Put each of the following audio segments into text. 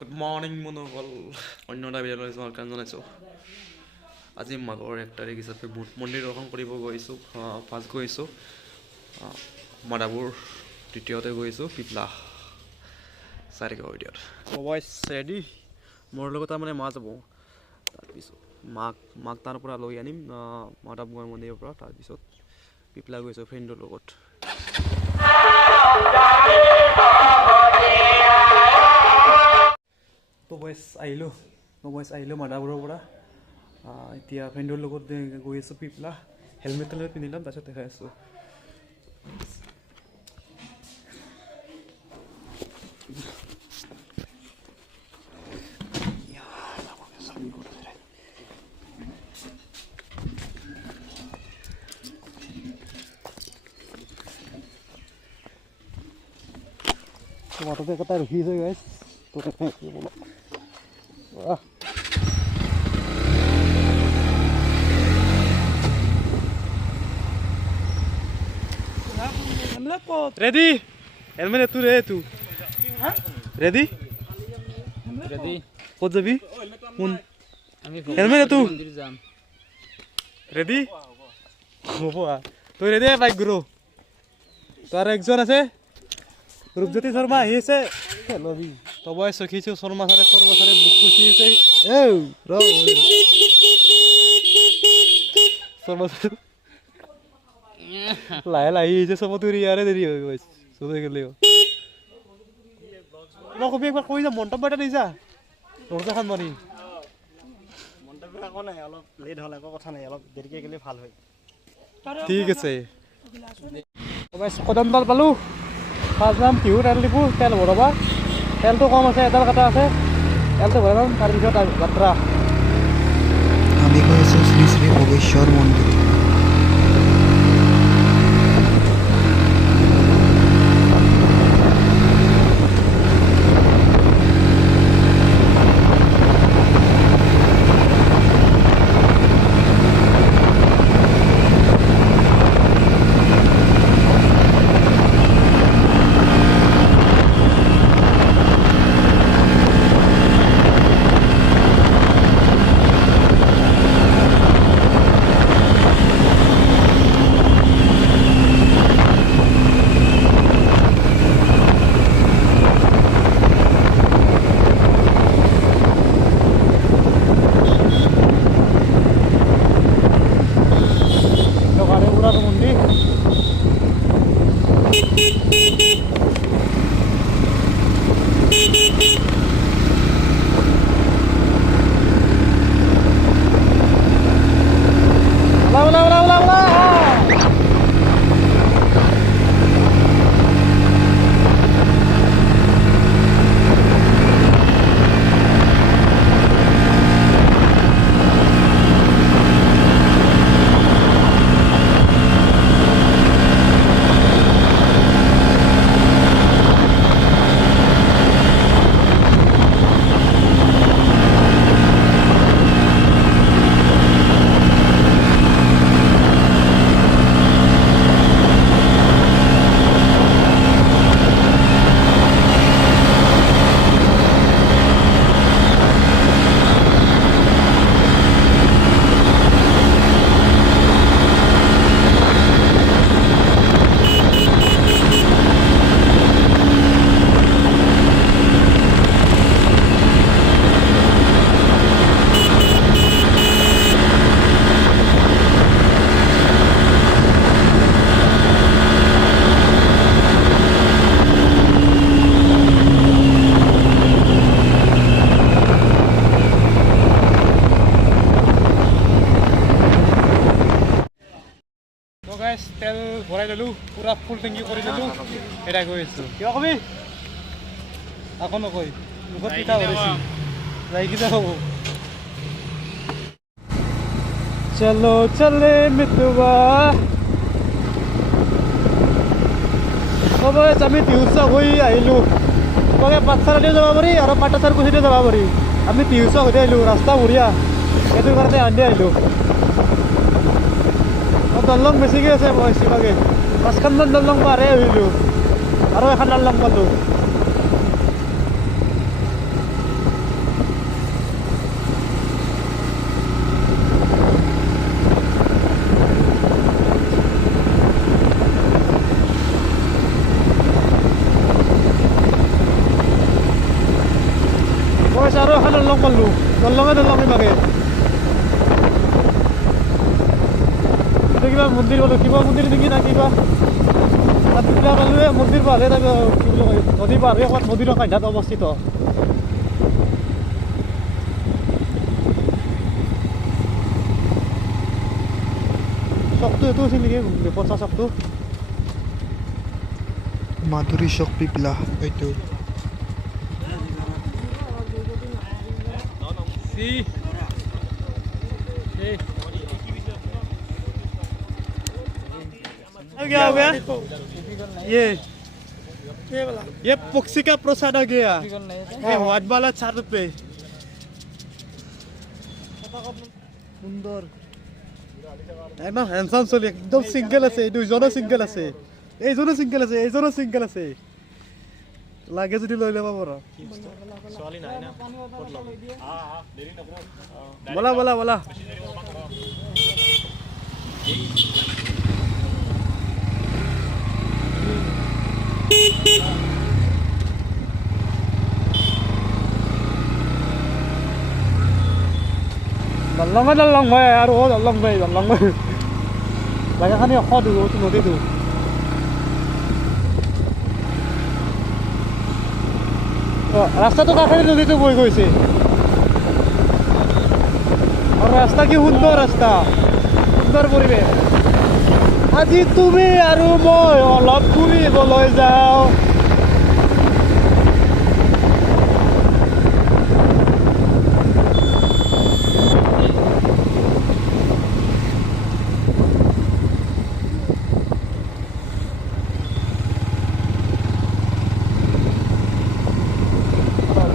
Good morning মনোবল অন্য এটা ভিডিঅ'লৈ যোৱাৰ জনাইছোঁ। আজি মাঘৰ 1 তাৰিখ হিচাপে বুধ মন্দিৰ দৰ্শন কৰিব গৈছোঁ। ফাৰ্ষ্ট গৈছোঁ মাদাপুৰ, দ্বিতীয়তে গৈছোঁ পিপলা। চাই থাকিব ভিডিঅ'ত। বইছ ৰেডি, মোৰ লগত তাৰমানে মা যাব। তাৰপিছত মাক তাৰ পৰা লৈ আনিম মাদাপুৰ মন্দিৰৰ পৰা। তাৰপিছত পিপলা গৈছোঁ ফ্ৰেণ্ডৰ লগত। আহিলোঁ মাদাপুৰৰ পৰা। এতিয়া ফ্ৰেণ্ডৰ লগত গৈ আছোঁ পিপলা। হেলমেট পিন্ধি ল'ম, তাৰপিছত দেখাই আছোঁ। মাথাতে কথা ৰখিছে গাইছ, রেডি হেলমেট এতু রে তু রেডি রেডি কত যাবি কোন হেলমেট এতু রেডি হবা তুই রেডি বাইক গুরু তোর একজন আছে রূপজ্যোতি শর্মা আহিছে লবি তবই সখিছো শর্মা সারে বুক পুছিছে এ র শর্মা লাহে লাহে আহিছে চব তুৰি ইয়াৰে দেৰি হৈ গৈছে চবে গ'লেও মই কবি একবাৰ কৈ যা মন্তব্য এটা দি যা দৰ্জাখন মাৰি মন্তব্য একো নাই, অলপ লেট হ'ল একো কথা নাই, অলপ দেৰিকৈ গ'লে ভাল হয়। ঠিক আছে কদমডাল পালোঁ। ফাৰ্ষ্ট নাম টিহু তেল ডিপু, তেল ভৰাবা। তেলটো কম আছে, এডাল কাটা আছে, তেলটো ভৰাই ল'ম। তাৰপিছত যাত্ৰা। আমি গৈ আছোঁ শ্ৰী শ্ৰী ভোগেশ্বৰ মন্দিৰ। তেল ভৰাই ল'লোঁ, পূৰা ফুল টেংকি কৰি ল'লোঁ। এটা গৈ আছোঁ। কিয় কবি আকৌ নকয়, মুখত পিঠা ভৰাইছোঁ যাই কিনে হ'ব। চলো চলে মিতুৱা আমি টিউচক হৈ আহিলোঁ। তোমাকে পাঠশালাতে যাব পাৰি আৰু পাটাচাৰ কুচিতে যাব পাৰি। আমি টিউচক হৈ আহিলোঁ, ৰাস্তা বঢ়িয়া, সেইটো কাৰণে আন্দি আহিলোঁ। দলং বেছিকৈ আছে, মই বেছিভাগে 5খনমান দলং পাৰে আহিলোঁ আৰু এখন দলং পালোঁ। আৰু এখন দলং পালোঁ দলঙে মাগে কিবা মন্দিৰ পালোঁ কিবা মন্দিৰ নেকি না কিবা তাত কিবা পালোঁ মন্দিৰ পালে তাক কি বুলি কয় নদী পাৰ এখন নদীৰ কাষত অৱস্থিত চকটো এইটো আছিল নেকি পঞ্চা চকটো মাধুৰী চক পিপলা এইটো क्या हो गया ये पक्षी का प्रसाद आ गया है व्हाट वाला 4 रुपए সুন্দর একদম হ্যান্ডসাম চলি একদম সিঙ্গেল আছে দুইজনও সিঙ্গেল আছে এইজনও সিঙ্গেল আছে এইজনও সিঙ্গেল আছে লাগে যদি লৈ ল'ব পাৰ বলা বলা বলা দলং ভাই আৰু দলং ভাই জাগাখানি অখ দূৰ নদীটো ৰাস্তাটো কাষেৰে নদীটো বৈ গৈছে আৰু ৰাস্তা কি সুন্দৰ ৰাস্তা সুন্দৰ পৰিৱেশ আজি তুমি আৰু মই অলপ ফুৰিবলৈ যাওঁ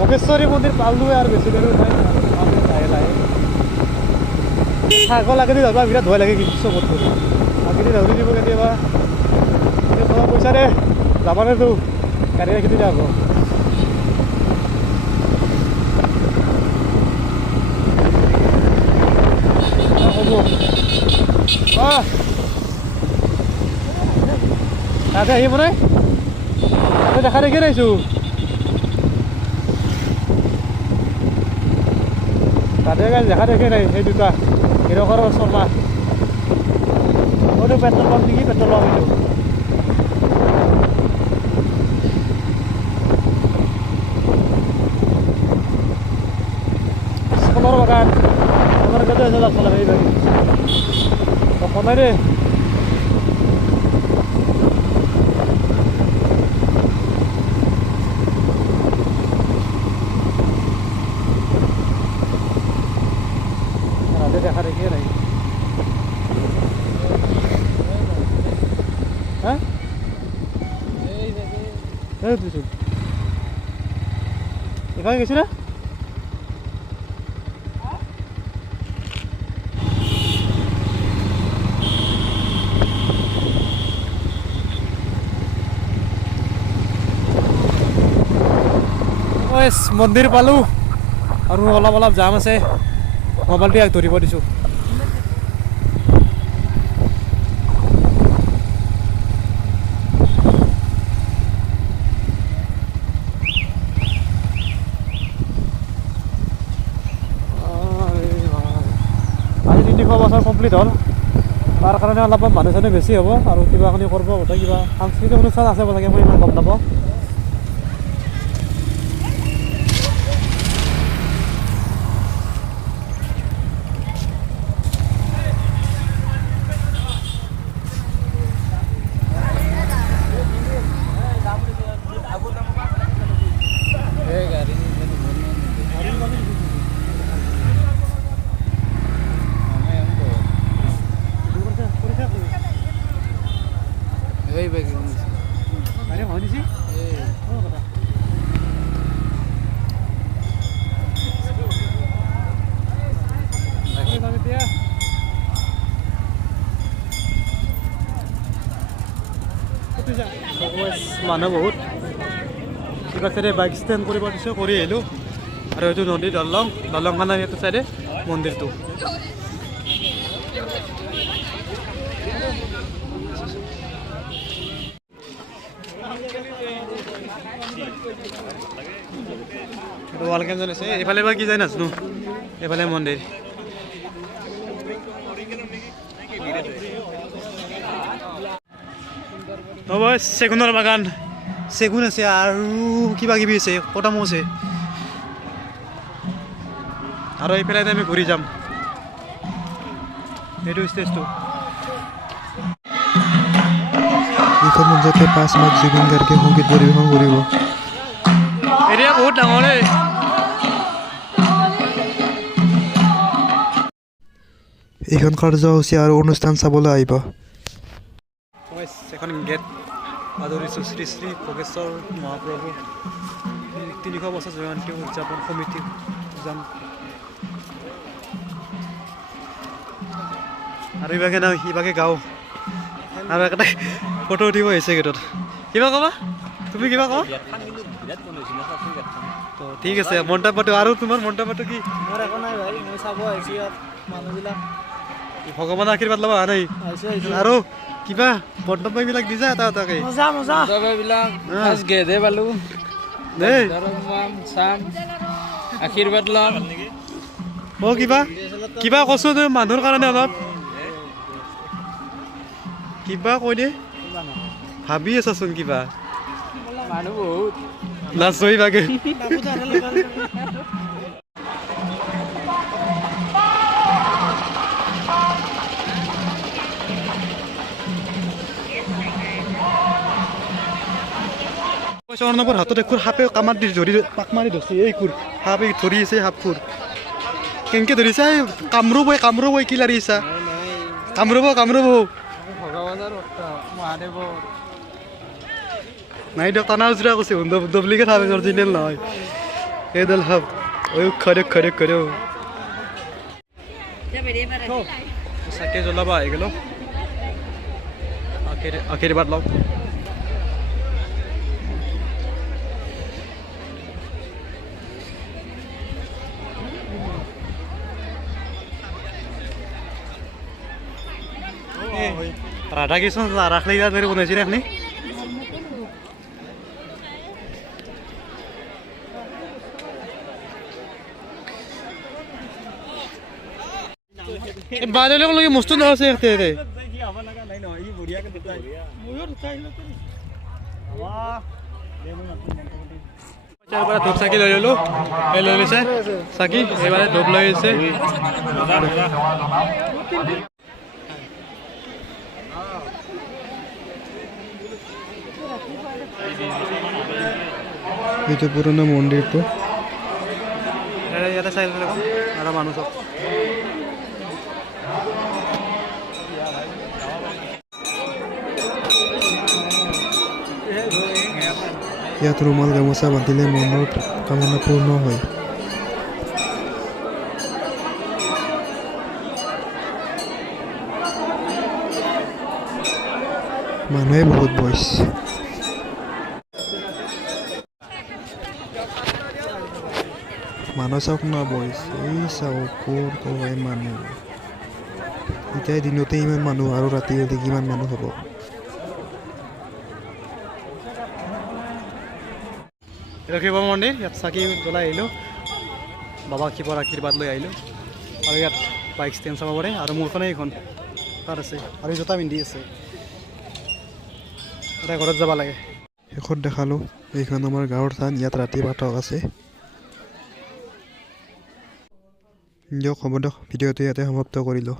মহেশ্বৰী মন্দিৰ পালোঁ আৰু বেছি দেৰি নাই লাহে লাহে আগৰ লাগেদি যাবা বিৰাট ভয় লাগে কিন্তু চবত আগেদি ধৰি দিব কেতিয়াবা তোমাৰ পইচা দে যাবানেতো গাড়ী ৰাখি দিলে আকৌ হ'ব তাতে আহিব নাই তাতে দেখা দেখি নাইছোঁ তাতে গাড়ী দেখা দেখি নাই সেই দুটা হিৰকৰ শৰ্মা এইটো পেট্ৰল পাম্প নেকি পেট্ৰল পাম্প এইটো স্কুলৰ বাগান আমাৰ গাতে আছে লাভ চলাব এইবাৰ অসমে দেই দেখা দেখিয়ে নাই হ্যাঁ এখানে গেছি না মন্দিৰ পালোঁ আৰু অলপ অলপ জাম আছে মোবাইলটো ইয়াক ধৰিব দিছোঁ আজি 300 বছৰ কমপ্লিট হ'ল তাৰ কাৰণে অলপমান মানুহ চানুহ বেছি হ'ব আৰু কিবাখিনি কৰিব গোটেই কিবা সাংস্কৃতিক অনুষ্ঠান আছে চাগে মই ইমান গম নাপাওঁ মানুহ বহুত কিবা চাইডে বাইক ষ্টেণ্ড কৰিব দিছে কৰি আহিলোঁ আৰু এইটো নদী দলংখনৰ এইটো চাইডে মন্দিৰটো ৱেলকাম জনাইছে এইফালে বা কি যায় নাজানো এইফালে মন্দিৰ হ'ব চেগুনৰ বাগান চেগুন আছে আৰু কিবা কিবি আছে কটামো আছে আৰু এইফালে আমি ঘূৰি যাম এইটো ষ্টেজটো এইখন মঞ্চতে 5 মাৰ্চ জুবিন গাৰ্গে সংগীত পৰিৱেশন কৰিব এৰিয়া বহুত ডাঙৰ এইখন কাৰ্যসূচী আৰু অনুষ্ঠান চাবলৈ আহিব এখন গেট আদৰিছোঁ শ্ৰী শ্ৰী ভোগেশ্বৰ মহাপ্ৰভু 300 বছৰ জয়ন্তী উদযাপন সমিতি যাম আৰু ইভাগে নাও ইভাগে গাওঁ আৰু একটা ফটো উঠিব আহিছে গেটত কিবা ক'বা তুমি কিবা ক'বা তো ঠিক আছে মন্তব্যটো আৰু তোমাৰ মন্তব্যটো কি মোৰ একো নাই ভাই মই চাব আহিছোঁ ইয়াত মানুহবিলাক ভগৱানৰ আশীৰ্বাদ ল'ব অহা নাই আৰু কিবা মন্তব্যবিলাক দিছা এটা এটাকে মজা মজা বিলাক ফাৰ্ষ্ট গেটে পালোঁ দেই চাম আশীৰ্বাদ ল'ম অ' কিবা কিবা কৈছো তই মানুহৰ কাৰণে অলপ কিবা কৈ দে ভাবি আছাচোন কিবা মানুহ বহুত লাজ ইভাগে অৰ্ণৱৰ হাতত এখুৰ সাপে কামাৰ দি ধৰি পাক মাৰি ধৰিছে এই খুৰ সাপে ধৰি আছে সাপখুৰ কেনেকে ধৰিছে কামৰূপ কি লাৰি আছা কামৰূপ ভগৱানৰ মহাদেৱৰ নাই দিয়ক টানা উজৰা কৈছে ডুপ্লিকেট সাপ অৰিজিনেল নহয় এইডাল সাপ ঐ খৰে চাকে জ্বলাব আহি গ'ল আশীৰ্বাদ লওক ৰাধা কৃষ্ণ ৰাখলি ধৰি বনাইছে ৰাখনি বাদলক লগে মস্ত ন আছে এতে ধূপ চাকি লৈ ললো এই লৈ লৈছে চাকি এইবাৰে ধূপ লৈ আহিছে এইটো পুৰণা মন্দিৰটো ইয়াতে চাই ল'ব আৰু মানুহ চব ইয়াত ৰুমাল গামোচা বান্ধিলে মনৰ কামনা পূৰ্ণ হয় মানুহে বহুত বইছে মানুহ চাওক না বইছে এই চাওক ক'ত হয় মানুহ এতিয়া দিনতে ইমান মানুহ আৰু ৰাতি হ'লে কিমান মানুহ হ'ব শিৱ মন্দিৰ ইয়াত চাকি জ্বলাই আহিলোঁ বাবা শিৱৰ আশীৰ্বাদ লৈ আহিলোঁ আৰু ইয়াত বাইক ষ্টেণ্ড চাব পাৰে আৰু মোৰখনে এইখন তাত আছে আৰু জোতা পিন্ধি আছে এটা ঘৰত যাব লাগে শেষত দেখালোঁ এইখন আমাৰ গাঁৱৰ থান ইয়াত ৰাতি ভাতক আছে দিয়ক হ'ব দিয়ক ভিডিঅ'টো ইয়াতে সমাপ্ত কৰিলোঁ